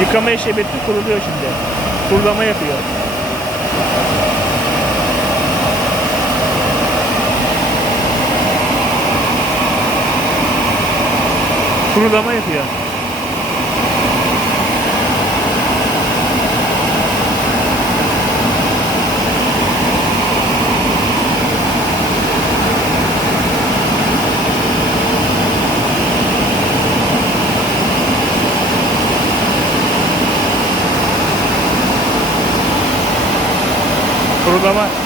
Yıkama işi bitti, kuruluyor şimdi. Kurulama yapıyor. Kurulama yapıyor. Kurulama.